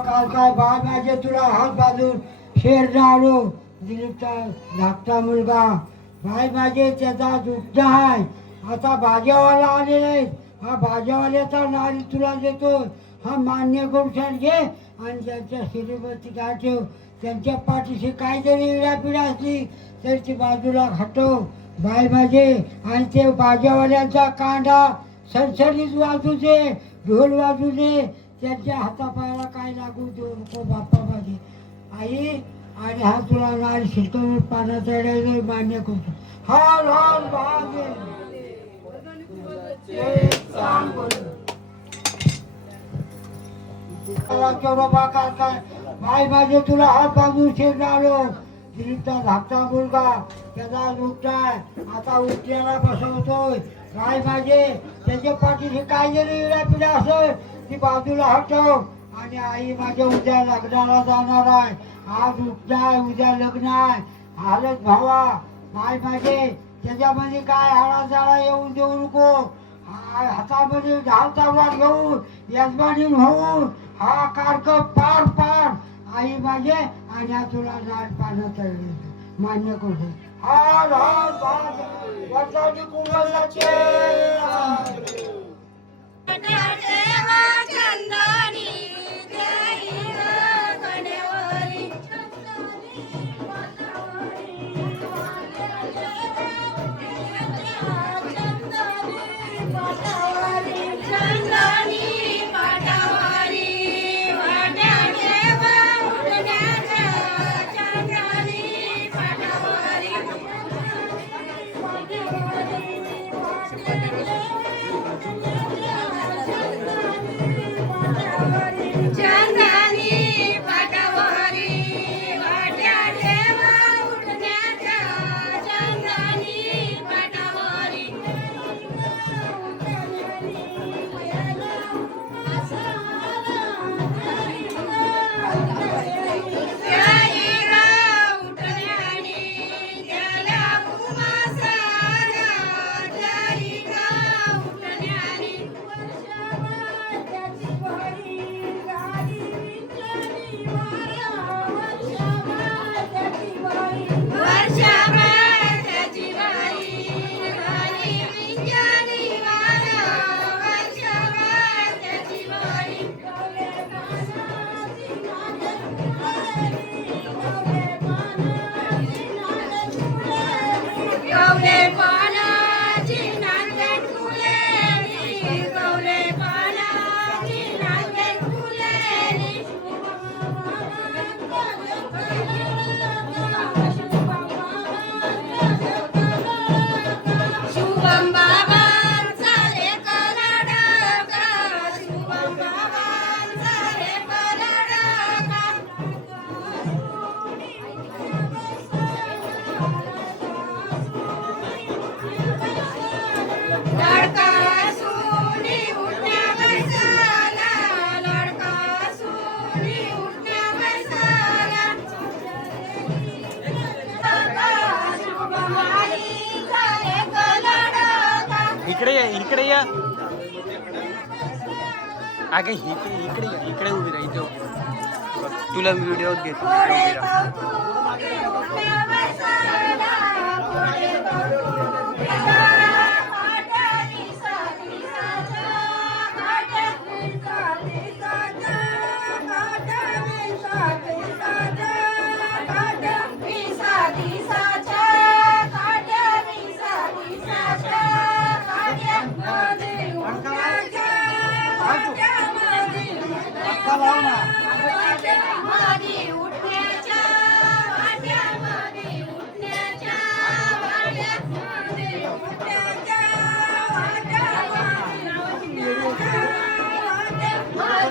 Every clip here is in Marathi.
काल काय बाय माझे तुला हात बाजून शेर आलो दिलीपचा धाकटा मुलगा बाय माझे त्याचा दुग्ध आहे आता भाज्यावाला आले नाहीत हा भाज्यावाल्याचा नारी तुला देतो हा मान्य करून घे आणि त्यांच्या श्रीमती काय ठेव त्यांच्या पाठीशी काहीतरी इडापिडा असली तर ती बाजूला हटव बाय माझे आणि ते भाज्यावाल्यांचा कांदा सरसरीत वाजू दे ढोल वाजू दे त्यांच्या हातापायाला काय लागू देऊ नको बाप्पा माझे आई आणि हा तुला नारी शिकवून पाण्याचा चढायला मान्य करतो हाल हाल भागे बाय माझे तुला हात बांधून शेत आलो दिलीपचा धाकटा मुलगा त्याचा उठताय आता उठल्याला बसवतोय बाय माझे त्याच्या पाठीशी काय जरी इडापिडा असेल ती बाजूला हटव आणि आई माझ्या उद्या लग्नाला जाणार आहे आज उठताय उद्या लग्न आहे हालत भावा बाय माझे त्याच्यामध्ये काय हाडाजाळा येऊन देऊ नको हातामध्ये ढाल तलवार घेऊन यजमानी होऊन हा कारक पार पार आई माझे आणि तुला नाड पाण्यात चढले मान्य करतो हार हार भाग वर्षाची कुंभलाचे इकडे या अगे इकडे उभी राहा इथे तुला व्हिडिओ घेतो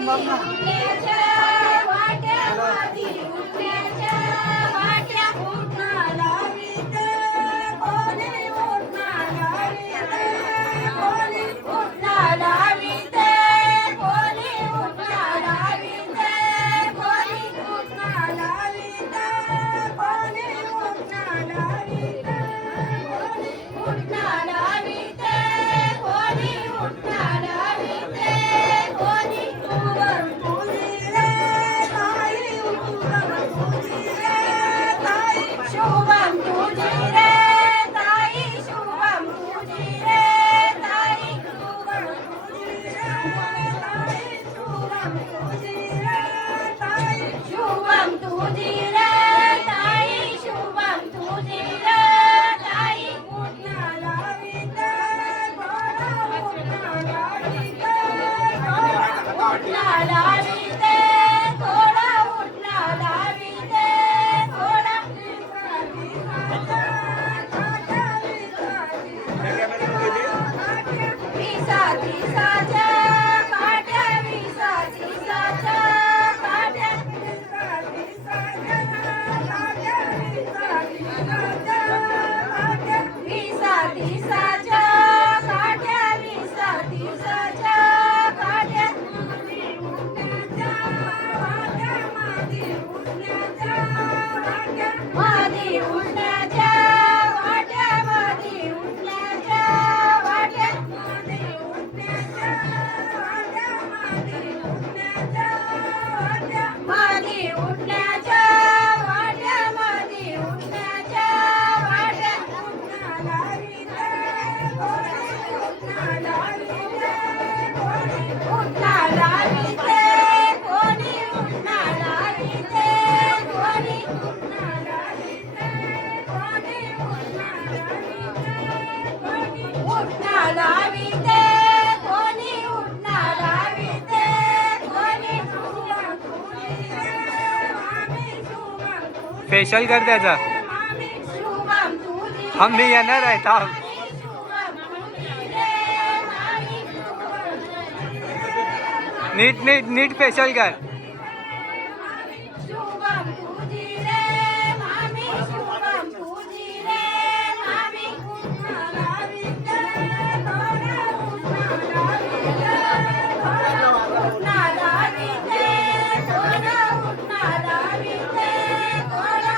Mama. उठला लाविते थोडा उठला लाविते थोडा विसा दिसाच्या काट्या विसा दिसाच्या काट्या विसा दिसाच्या काट्या विसा दिसाच्या काट्या मादी उठण्याच्या वाट्या मादी उठण्याच्या वाट्या मादी उठण्याच्या वाट्या मादी उठण्याच्या वाट्या उठला लाविते कोणी उठला लाविते कोणी उठला लाविते कोणी उठला लाविते कोणी फेशियल कर त्याचा शुभम तुझी हम भी येणार आहे थांब नीट नीट नीट फेशियल कर शुभम तुझी रे मामी शुभम तुझी रे मामी उठला लाविते थोडा उठला लाविते थोडा उठला लाविते थोडा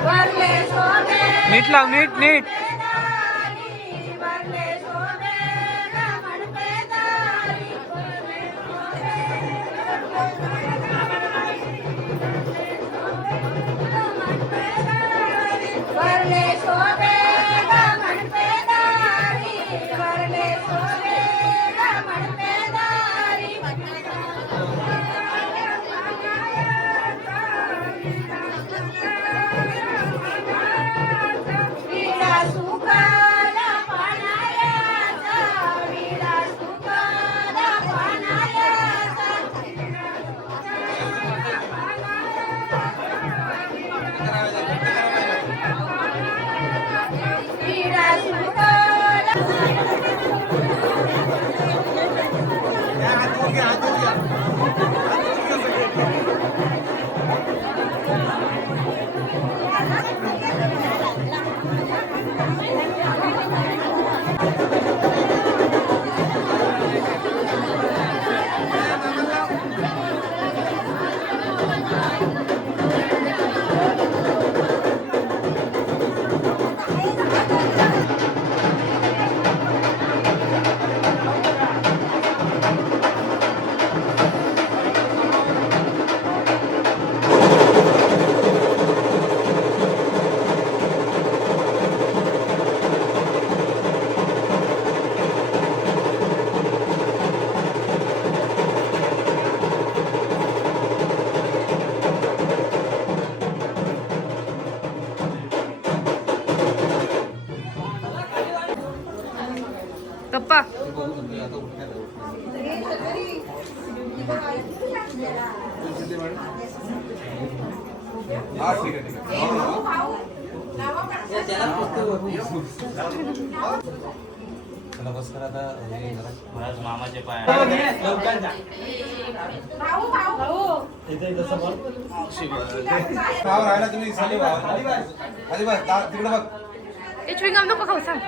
वरले सोने नीट लाव नीट नीट वरले सोने रमण पेदारी वरले सोने रमण पेदारी वरले सोने रमण पेदारी विडा सुकाला पाण्याचा विडा सुकाला पाण्याचा विडा सुकाला कप्पा मामाचे पाय राहिला तुम्ही तिकडे बघ नको खाऊ सांग